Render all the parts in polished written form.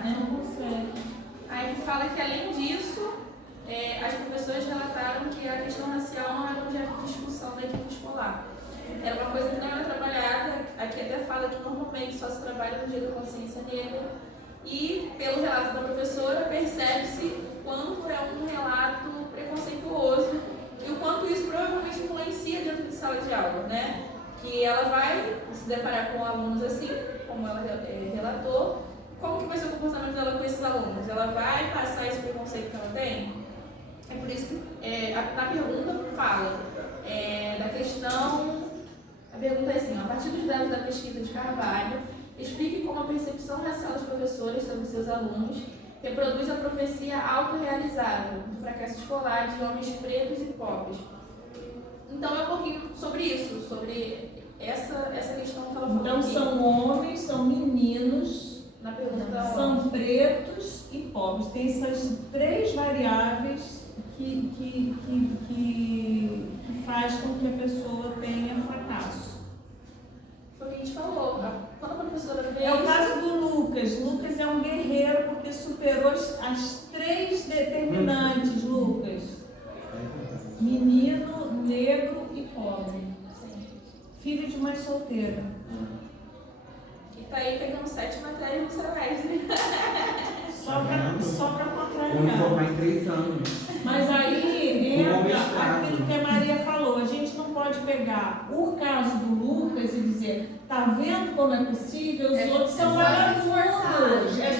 lidar, né? Não consegue. Aí fala que, além disso, as professoras relataram que a questão racial não era objeto de discussão da equipe escolar. Era uma coisa que não era trabalhada. Aqui até fala que normalmente só se trabalha no Dia da Consciência Negra. E, pelo relato da professora, percebe-se o quanto é um relato preconceituoso e o quanto isso provavelmente influencia dentro de sala de aula, né? Que ela vai se deparar com alunos assim, como ela relatou. Como que vai ser o comportamento dela com esses alunos? Ela vai passar esse preconceito que ela tem? É por isso que na pergunta fala da questão. A pergunta é assim: a partir dos dados da pesquisa de Carvalho, explique como a percepção racial dos professores sobre seus alunos reproduz a profecia autorrealizável do fracasso escolar de homens pretos e pobres. Então é um pouquinho sobre isso, sobre essa questão que ela falou. Então aqui. são homens, são meninos, Na pergunta são pretos e pobres. Tem essas três variáveis que faz com que a pessoa tenha fracasso. foi o que a gente falou. Quando a professora veio. É o caso do Lucas. Lucas é um guerreiro porque superou as três determinantes, Lucas. Menino, negro e pobre. Sim. Filho de mãe solteira. E tá aí pegando 7 matérias no semestre. Só pra Vou me contrariar. formar em 3 anos. Mas aí Um entra mestrado. aquilo que a Maria falou. A gente não pode pegar o caso do Lucas e dizer, tá vendo como é possível? Os outros são vagabundos. É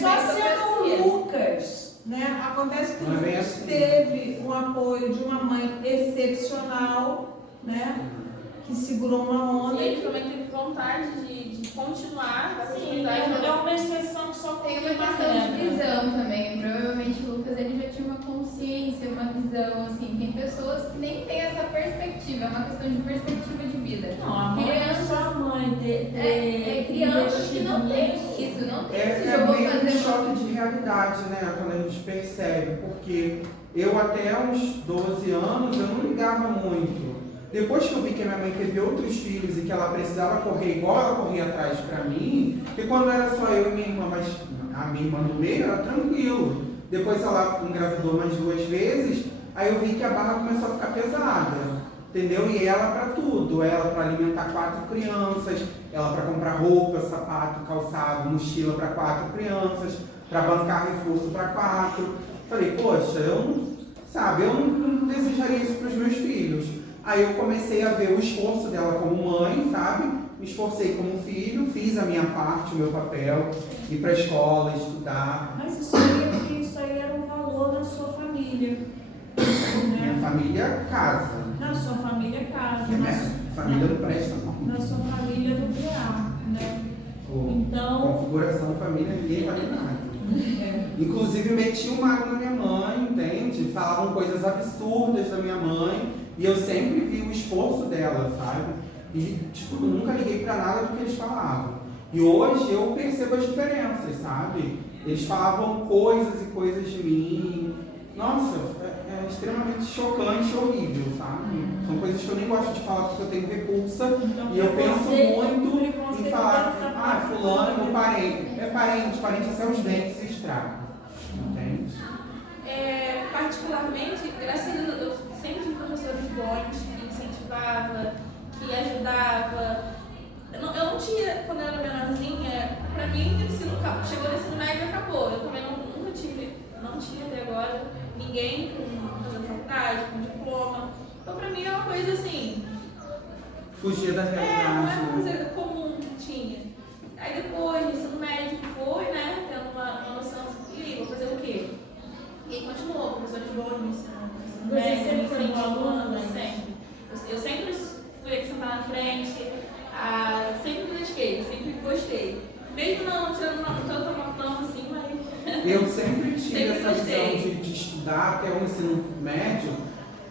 só ser o Lucas. Né? Acontece que o Não é bem Lucas assim. teve o apoio de uma mãe excepcional, né? Que segurou uma E onda. ele também teve vontade de continuar a Sim, atividade. é uma exceção que só Tem uma confirma a questão de regra. visão também. Provavelmente o Lucas ele já tinha uma consciência, uma visão, assim. Tem pessoas que nem têm essa perspectiva, é uma questão de perspectiva de vida. Não, a mãe é só a mãe Crianças que não têm isso, não tem esse É jogo meio um fazer choque de realidade, né? Quando a gente percebe, porque eu até uns 12 anos eu não ligava muito. Depois que eu vi que a minha mãe teve outros filhos e que ela precisava correr igual ela corria atrás pra mim, porque quando era só eu e minha irmã, mas a minha irmã do meio era tranquilo. Depois ela engravidou mais 2 vezes, aí eu vi que a barra começou a ficar pesada, entendeu? E ela pra tudo, ela pra alimentar 4 crianças, ela pra comprar roupa, sapato, calçado, mochila pra 4 crianças, pra bancar reforço pra 4. Falei, poxa, eu não desejaria isso pros meus filhos. Aí eu comecei a ver o esforço dela como mãe, sabe? Me esforcei como filho, fiz a minha parte, o meu papel, ir para a escola, estudar. Mas isso aí é porque isso aí era um valor na sua família. Minha Né? família casa. Na sua família casa, Minha família não presta, não. na sua família nuclear, né? Então, Configuração família, ninguém vale nada. Inclusive meti o mago na minha mãe, entende? Falavam coisas absurdas da minha mãe. E eu sempre vi o esforço dela, sabe? E, tipo, eu nunca liguei pra nada do que eles falavam. E hoje eu percebo as diferenças, sabe? Eles falavam coisas e coisas de mim. Nossa, é extremamente chocante e horrível, sabe? São coisas que eu nem gosto de falar porque eu tenho repulsa. então E eu penso muito em preconceito falar, deve estar fulano é meu parente. É parente até os dentes se estragam. Entende? Particularmente, graças a Deus, eu sempre tive professores bons, que incentivavam, que ajudavam. Eu não tinha, quando eu era menorzinha, pra mim o ensino chegou no ensino médio e acabou. Eu também nunca tive, não tinha até agora ninguém fazendo faculdade, com diploma. Então pra mim é uma coisa assim. Fugir da Não é realidade. uma coisa comum que tinha. Aí depois, no ensino médio, foi, né, tendo uma noção, e vou fazer o quê? E aí continuou, professores bons no ensino Você médio, sempre foi ensino uma aluna, ano, né? sempre. Eu sempre fui a que sentava na frente, sempre me dediquei, sempre gostei. Mesmo não tirando tanta notão assim, mas... Eu sempre tive Sempre essa visão gostei. de estudar até o ensino médio,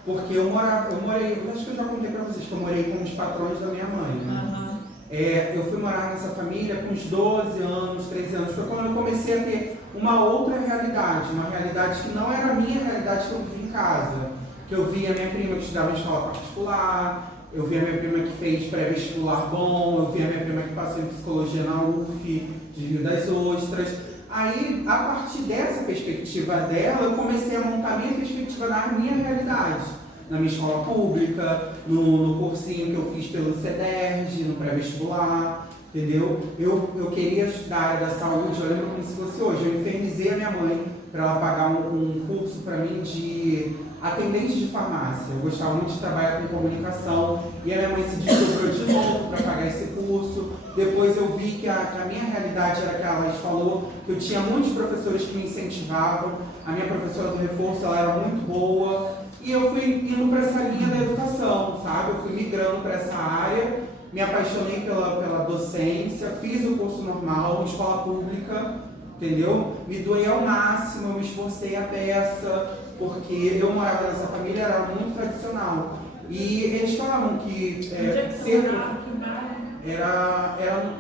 porque eu morei, eu acho que eu já contei pra vocês que eu morei com os patrões da minha mãe, né? Eu fui morar nessa família com uns 12 anos, 13 anos. Foi quando eu comecei a ter uma outra realidade, uma realidade que não era a minha realidade que eu vivia em casa. Que eu via minha prima que estudava em escola particular, eu vi a minha prima que fez pré-vestibular bom, eu vi a minha prima que passou em psicologia na UF, de Rio das Ostras. Aí, a partir dessa perspectiva dela, eu comecei a montar minha perspectiva na minha realidade. Na minha escola pública, no cursinho que eu fiz pelo CEDERJ, no pré-vestibular, entendeu? Eu queria estudar a área da saúde, eu lembro como se fosse hoje. Eu infernizei a minha mãe para ela pagar um curso para mim de atendente de farmácia. Eu gostava muito de trabalhar com comunicação e a minha mãe se desdobrou de novo para pagar esse curso. Depois eu vi que a minha realidade era que ela falou, que eu tinha muitos professores que me incentivavam. A minha professora do reforço, ela era muito boa. E eu fui indo para essa linha da educação, sabe? Eu fui migrando para essa área, me apaixonei pela docência, fiz o curso normal, escola pública, entendeu? Me doei ao máximo, eu me esforcei a beça, porque eu morava nessa família, era muito tradicional. E eles falavam que era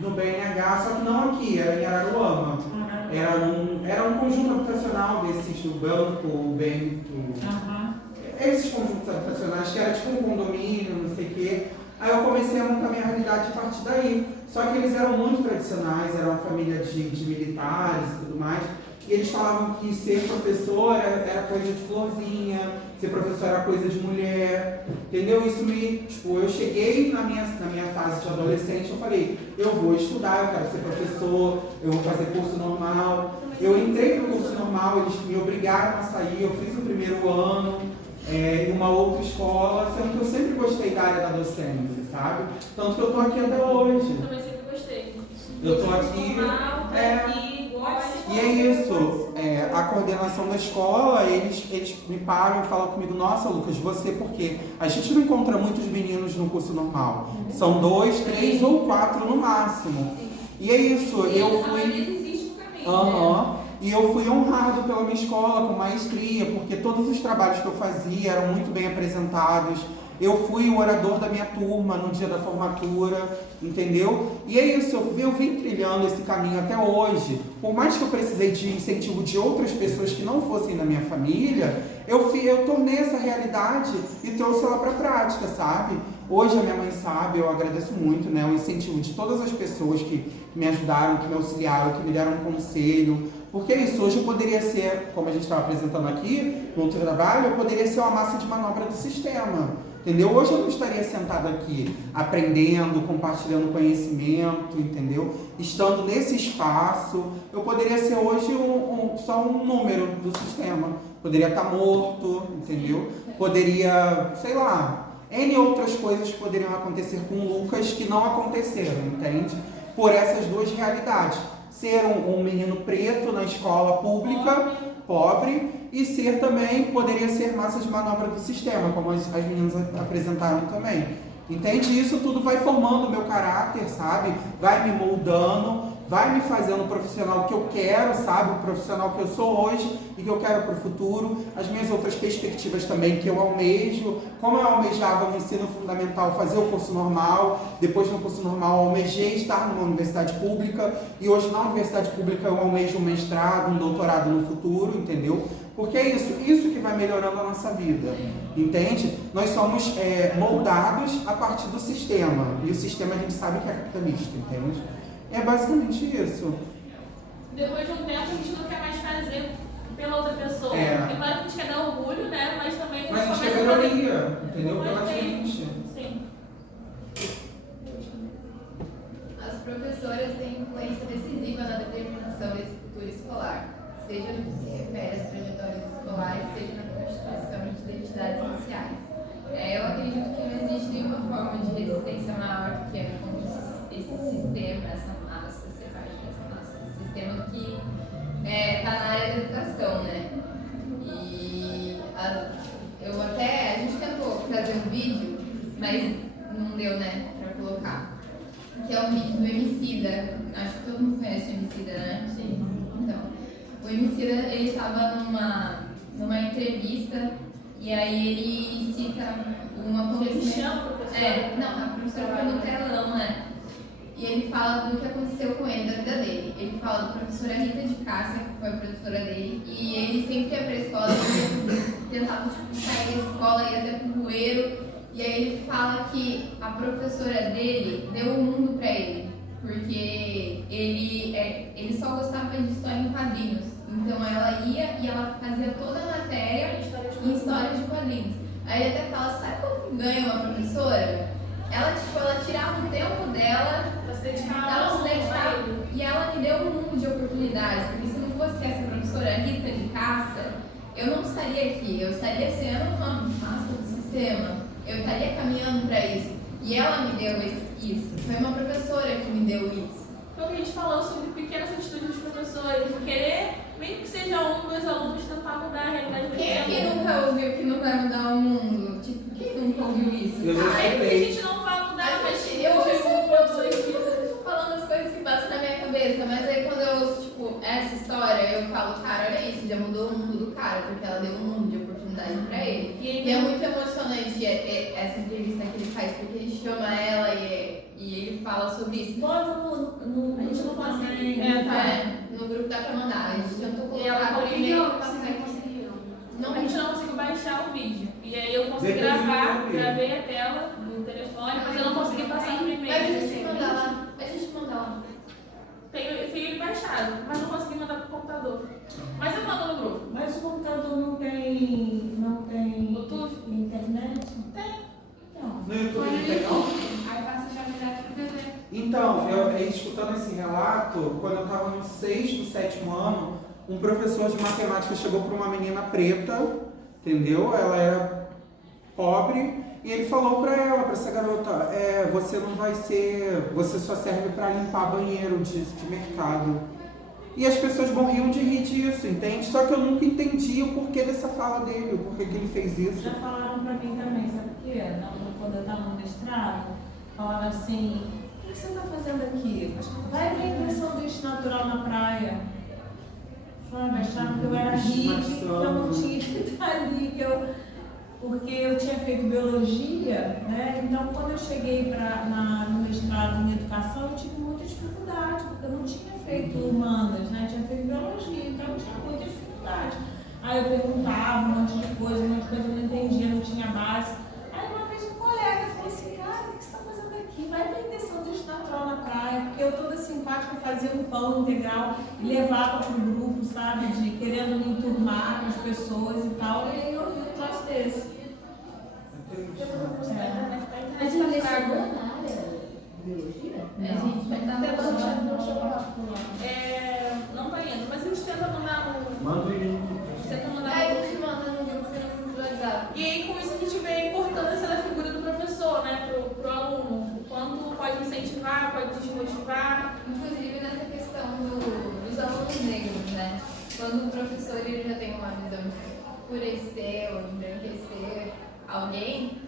no BNH, só que não aqui, era em Araruama. Era um conjunto habitacional desses, do Banco, o Bento, esses conjuntos habitacionais, que era tipo um condomínio, não sei o quê. Aí eu comecei a montar minha realidade a partir daí. Só que eles eram muito tradicionais, era uma família de militares e tudo mais. E eles falavam que ser professor era coisa de florzinha, ser professor era coisa de mulher, entendeu? Isso eu cheguei na minha fase de adolescente, eu falei, eu vou estudar, eu quero ser professor, eu vou fazer curso normal. Eu entrei no curso normal, eles me obrigaram a sair, eu fiz o primeiro ano em uma outra escola, sendo que eu sempre gostei da área da docência, sabe? Tanto que eu tô aqui até hoje. Eu também sempre gostei. Eu tô aqui. E é isso, a coordenação da escola, eles me param e falam comigo, nossa Lucas, você por quê? A gente não encontra muitos meninos no curso normal, são 2, 3 ou 4 no máximo. E é isso, eu fui... E eu fui honrado pela minha escola com maestria, porque todos os trabalhos que eu fazia eram muito bem apresentados. Eu fui o orador da minha turma no dia da formatura, entendeu? E é isso, eu vim trilhando esse caminho até hoje. Por mais que eu precisei de incentivo de outras pessoas que não fossem da minha família, eu tornei essa realidade e trouxe ela para a prática, sabe? Hoje a minha mãe sabe, eu agradeço muito, né? O incentivo de todas as pessoas que me ajudaram, que me auxiliaram, que me deram um conselho. Porque é isso, hoje eu poderia ser, como a gente estava apresentando aqui, no outro trabalho, eu poderia ser uma massa de manobra do sistema. Entendeu? Hoje eu não estaria sentado aqui aprendendo, compartilhando conhecimento, entendeu? Estando nesse espaço, eu poderia ser hoje só um número do sistema. Poderia estar morto, entendeu? Poderia, sei lá, N outras coisas poderiam acontecer com o Lucas que não aconteceram, entende? Por essas duas realidades. Ser um menino preto na escola pública, pobre, e poderia ser massa de manobra do sistema, como as meninas apresentaram também. Entende? Isso tudo vai formando o meu caráter, sabe? Vai me moldando, vai me fazendo o profissional que eu quero, sabe? O profissional que eu sou hoje e que eu quero para o futuro. As minhas outras perspectivas também que eu almejo. Como eu almejava no ensino fundamental fazer o curso normal, depois no curso normal eu almejei estar numa universidade pública e hoje na universidade pública eu almejo um mestrado, um doutorado no futuro, entendeu? Porque é isso que vai melhorando a nossa vida, entende? Nós somos moldados a partir do sistema, e o sistema a gente sabe que é capitalista, entende? É basicamente isso. Depois de um tempo a gente não quer mais fazer pela outra pessoa. É. É claro que a gente quer dar orgulho, né? Mas também Mas a gente quer melhoria, entendeu? Pela gente. Sim. As professoras têm influência decisiva na determinação desse futuro escolar, seja no que se refere às trajetórias escolares, seja na constituição de identidades iniciais. Eu acredito que não existe nenhuma forma de resistência maior do que é contra esse sistema, essa massa, esse sistema que está na área da educação, né? E a gente tentou trazer um vídeo, mas não deu, né, para colocar. Que é um vídeo do Emicida. Acho que todo mundo conhece o Emicida, né? Sim. Então, o Emicida, ele estava numa entrevista e aí ele cita uma Ele chama a professora? Não, a professora foi no telão, né? E ele fala do que aconteceu com ele, da vida dele. Ele fala da professora Rita de Cássia, que foi a produtora dele, e ele sempre ia pra escola, ele tentava sair da escola, ia até pro bueiro, E aí ele fala que a professora dele deu o mundo pra ele, porque ele só gostava de história em quadrinhos. Então ela ia e ela fazia toda a matéria em história de quadrinhos. Aí ele até fala, sabe como ganha uma professora? Ela tirava o tempo dela, ela se dedicava, e ela me deu um mundo de oportunidades, porque se não fosse essa professora Rita de Cássia, eu não estaria aqui, eu estaria sendo uma massa do sistema, eu estaria caminhando para isso. E ela me deu isso, foi uma professora que me deu isso. Foi o que a gente falou sobre pequenas atitudes dos professores, de querer, mesmo que seja um, dois alunos, tentar mudar a realidade do Quem aqui nunca ouviu que não vai mudar o mundo? Tipo, quem nunca ouviu isso? Eu já Aí escutei. a gente não vai mudar, mas Eu ouço falando as coisas que passam na minha cabeça, mas aí quando eu ouço, tipo, essa história, eu falo, cara, olha isso, já mudou o mundo do cara, porque ela deu um mundo de oportunidade pra ele. E é muito emocionante essa entrevista que ele faz, porque ele chama ela e ele fala sobre isso. Bota no A gente não consegue. No grupo dá pra mandar, a gente tentou E ela colocar falou por que e-mail, não passar aqui. conseguiu. Não, A gente não conseguiu baixar o vídeo. E aí eu consegui Depois do gravar, YouTube. gravei a tela no telefone, mas eu não consegui passar no e-mail. Mas a gente manda lá, a gente manda lá. Tenho ele baixado, mas não consegui mandar pro computador. Mas eu mando no grupo. Mas o computador não tem Bluetooth? internet? Tem. Não. No YouTube não tem não? Aí passa já direto pro TV. Então, eu escutando esse relato, quando eu estava no 6º, 7º ano, um professor de matemática chegou para uma menina preta, entendeu? Ela era pobre, e ele falou para ela, para essa garota, você não vai ser, você só serve para limpar banheiro de mercado. E as pessoas morriam de rir disso, entende? Só que eu nunca entendi o porquê dessa fala dele, o porquê que ele fez isso. Já falaram pra mim também, sabe o quê? Quando eu estava no mestrado, falaram assim, o que você está fazendo aqui? Vai vender sanduíche natural na praia. Sabe, acharam que eu era hippie, que eu não tinha que estar ali, porque eu tinha feito biologia, né? Então quando eu cheguei no mestrado em educação, eu tive muita dificuldade, porque eu não tinha feito humanas, né? Eu tinha feito biologia, então eu tinha muita dificuldade. Aí eu perguntava um monte de coisa, eu não entendia, não tinha base. Aí uma vez um colega falou assim, cara, o que você está fazendo aqui? Vai vender sanduíche natural na praia, porque eu toda simpática fazia um pão integral e levava para o grupo, sabe, de querendo me enturmar com as pessoas e tal, e aí eu vi um troço desse. A gente tá chegou na área de biologia? A gente vai estar Não tá indo, mas a gente tenta mandar no. Manda o link. Tenta mandar Aí no. a gente manda no grupo do WhatsApp. E aí, com isso, a gente vê a importância da figura do professor, né, pro aluno. O quanto pode incentivar, pode desmotivar. Inclusive nessa questão dos alunos negros, né? Quando o professor ele já tem uma visão de escurecer ou embranquecer alguém,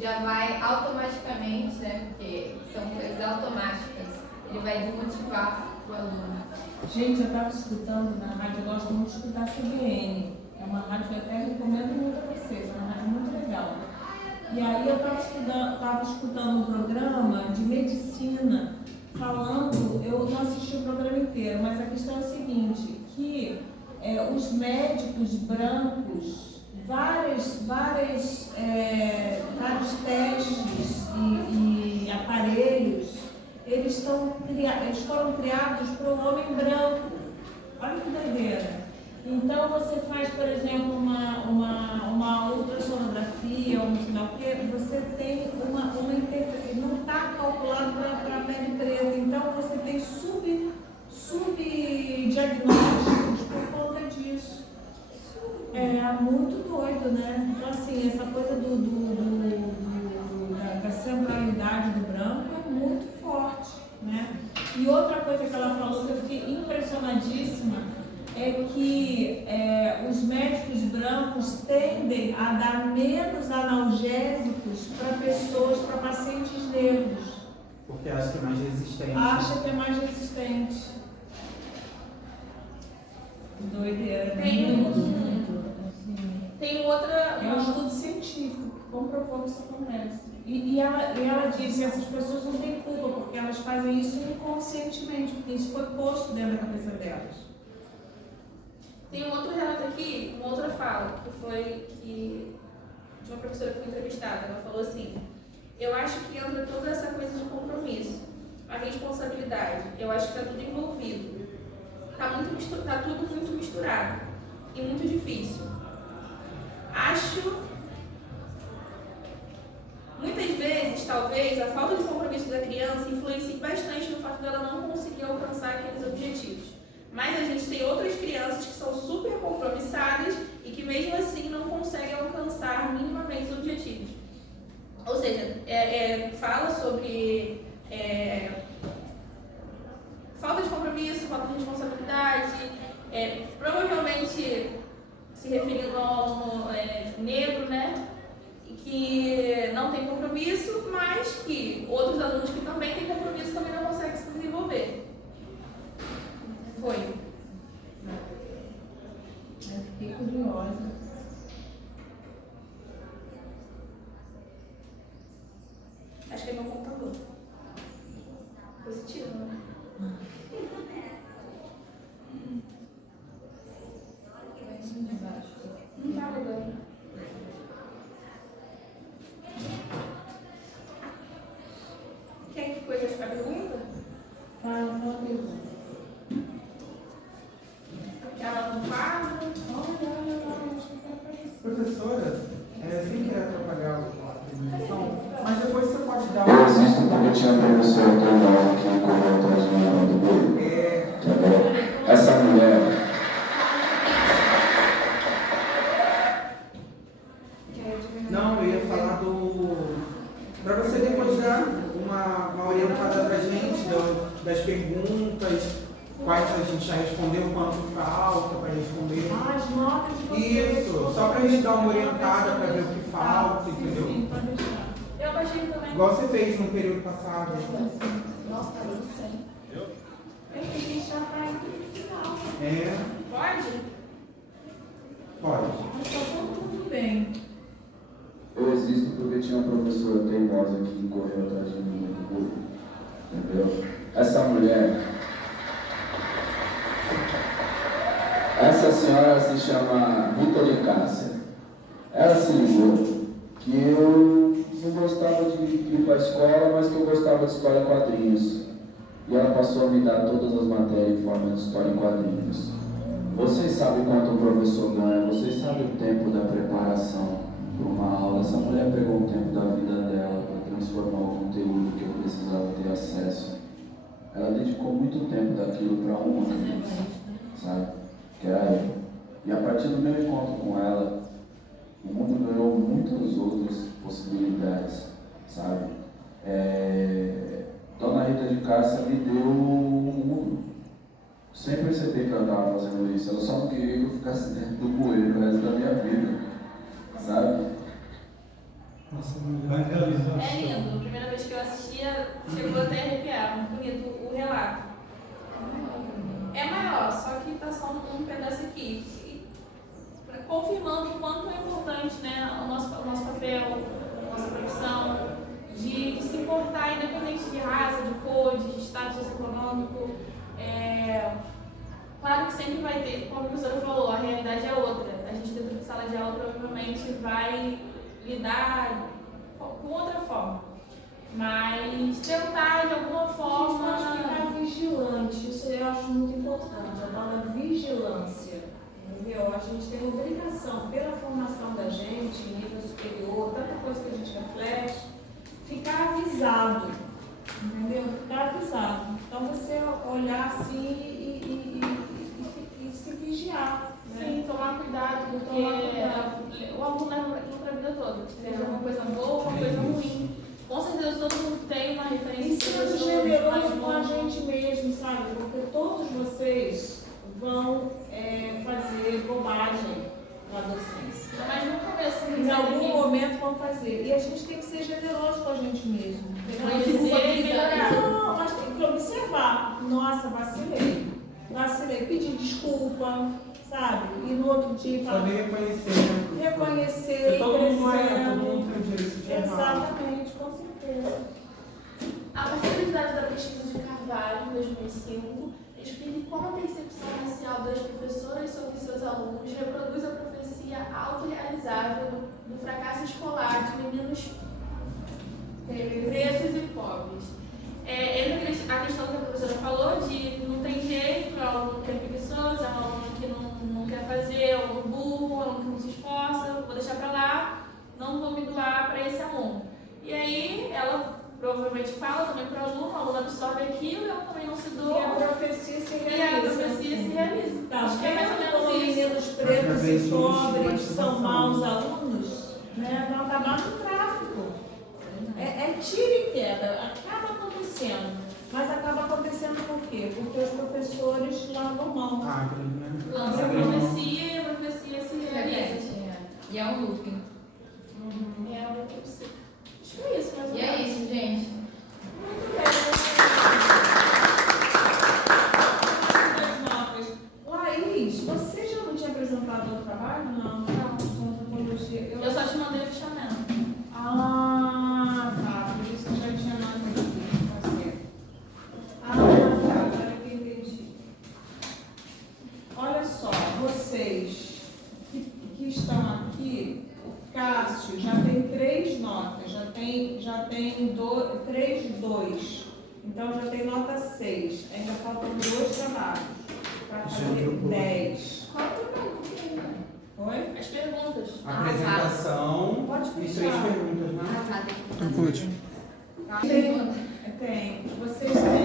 já vai automaticamente, né? Porque são coisas automáticas, ele vai desmotivar o aluno. Gente, eu estava escutando na rádio, eu gosto muito de escutar a CBN. É uma rádio que eu até recomendo muito a vocês, é uma rádio muito legal. E aí eu estava escutando um programa de medicina, falando, eu não assisti o programa inteiro, mas a questão é a seguinte, que os médicos brancos, vários testes e aparelhos, eles foram criados para o homem branco. Olha que doideira. Então você faz, por exemplo, uma ultrassonografia ou não sei lá o que, você tem uma interferência, não está calculado para a pele preta, então você tem subdiagnósticos por conta disso. É muito doido, né? Então assim, essa coisa da centralidade do branco é muito forte, né? E outra coisa que ela falou que eu fiquei impressionadíssima é que os médicos brancos tendem a dar menos analgésicos para pacientes negros. Porque acha que é mais resistente. Acha que é mais resistente. Doideira, né? Tem outra. É um estudo científico que comprovou que isso acontece. E ela disse, essas pessoas não têm culpa, porque elas fazem isso inconscientemente, porque isso foi posto dentro da cabeça delas. Tem um outro relato aqui, uma outra fala, que foi que de uma professora que foi entrevistada. Ela falou assim: eu acho que entra toda essa coisa de compromisso, a responsabilidade. Eu acho que está tudo envolvido. Tá tudo muito misturado e muito difícil. Acho, muitas vezes, talvez, a falta de compromisso da criança influencie bastante no fato dela não conseguir alcançar aqueles objetivos. Mas a gente tem outras crianças que são super compromissadas e que mesmo assim não conseguem alcançar minimamente os objetivos. Ou seja, fala sobre falta de compromisso, falta de responsabilidade, provavelmente se referindo ao aluno negro, né? E que não tem compromisso, mas que outros alunos que também têm compromisso também não conseguem se desenvolver. Foi. Eu fiquei curiosa. Acho que é meu computador. Positivo, né? Não tá mudando. Quem que fez a pergunta? Fala, pergunta. Ela não fala? Professora, sem querer atrapalhar a apresentação, mas depois você pode dar Eu existo porque tinha professor treinado que correu atrás de mim do bolo. Essa mulher. Não, eu ia falar para você depois dar uma orientada pra gente das perguntas, quais a gente já respondeu, quanto falta para responder. As notas de vocês. Isso, só pra gente dar uma orientada para ver o que falta, entendeu? Sim, pode deixar. Eu baixei também. Igual você fez no período passado. Nossa, tá muito sério. Eu tenho que deixar para ir no final. Pode? Pode. Mas tá tudo bem. Eu existo porque tinha uma professora teimosa que correu atrás de mim do bolo. Entendeu? Essa mulher. Essa senhora se chama Rita de Cássia. Ela se ligou que eu não gostava de ir para a escola, mas que eu gostava de história em quadrinhos. E ela passou a me dar todas as matérias em forma de história em quadrinhos. Vocês sabem quanto o professor ganha, vocês sabem o tempo da preparação para uma aula. Essa mulher pegou o tempo da vida dela para transformar o conteúdo que eu precisava ter acesso. Ela dedicou muito tempo daquilo para uma criança, sabe? Que era eu. E a partir do meu encontro com ela, o mundo ganhou muitas outras possibilidades, sabe? Dona Rita de Cássia me deu um mundo, sem perceber que ela estava fazendo isso. Ela só não queria que eu ficasse dentro do coelho o resto da minha vida, sabe? Nossa, vai realizar. É lindo. A primeira vez que eu assistia, chegou até a arrepiar. Muito bonito o relato. É maior, só que está só um pedaço aqui. E, confirmando o quanto é importante, né, o nosso papel, a nossa profissão, de se importar, independente de raça, de cor, de status socioeconômico. Claro que sempre vai ter, como a professora falou, a realidade é outra. A gente dentro de sala de aula provavelmente vai lidar com outra forma. Mas tentar de alguma forma Ficar vigilante, isso eu acho muito importante, a tal da vigilância, entendeu? A gente tem obrigação, pela formação da gente, em nível superior, tanta coisa que a gente reflete, ficar avisado, entendeu? Ficar avisado. Então você olhar assim e se vigiar. Né? sim, tomar cuidado, porque o aluno leva aquilo para a vida toda, seja uma coisa boa ou uma coisa ruim. Com certeza todo mundo tem uma referência E de sendo pessoas generoso mais com a boas. gente mesmo, sabe? Porque todos vocês vão fazer bobagem na docência. Mas no começo, Em algum momento vão fazer. E a gente tem que ser generoso com a gente mesmo. reconhecer e melhorar. Não, mas tem que observar. Nossa, vacilei. Pedir desculpa, sabe? E no outro dia falar. Saber reconhecer. Reconhecer, Todo mundo crescendo. tem o direito de errar. Exatamente, com certeza. A particularidade da pesquisa de Carvalho, em 2005, explica como a percepção racial das professoras sobre seus alunos reproduz a profecia autorrealizável do fracasso escolar de meninos pretos e pobres. Entra a questão que a professora falou de não tem jeito, é um aluno que é preguiçoso, é um aluno que não quer fazer, é um aluno burro, é um aluno que não se esforça, vou deixar pra lá, não vou me doar para esse aluno. E aí ela provavelmente fala também para o aluno absorve aquilo, ela também não se doa. E a profecia se realiza. E a profecia se realiza. Tá, Acho que é mais ou como menos isso. meninos pretos e pobres são maus alunos, né, vão acabar no tráfico. É tiro e queda, acaba acontecendo. Mas acaba acontecendo por quê? Porque os professores largam mão. Lança a profecia e a profecia se realiza. E é um looping. É algo que eu sei. Acho que é isso, mais ou E menos. é isso, gente. Muito bem. Laís, você já não tinha apresentado outro trabalho? Não. Eu só te mandei o fichamento. Ah, tá. Por isso que eu já tinha nada aqui. Tá certo. Ah, tá. Agora que eu entendi. Olha só, vocês que estão aqui, o Cássio já tem 3 notas, já tem 3, 2. Então já tem nota 6. Ainda faltam 2 trabalhos para fazer 10. Qual que é o problema? Oi? As perguntas. Apresentação Pode e 3 fechar. perguntas, né? Ah, tá. Não pude. Tem. Vocês têm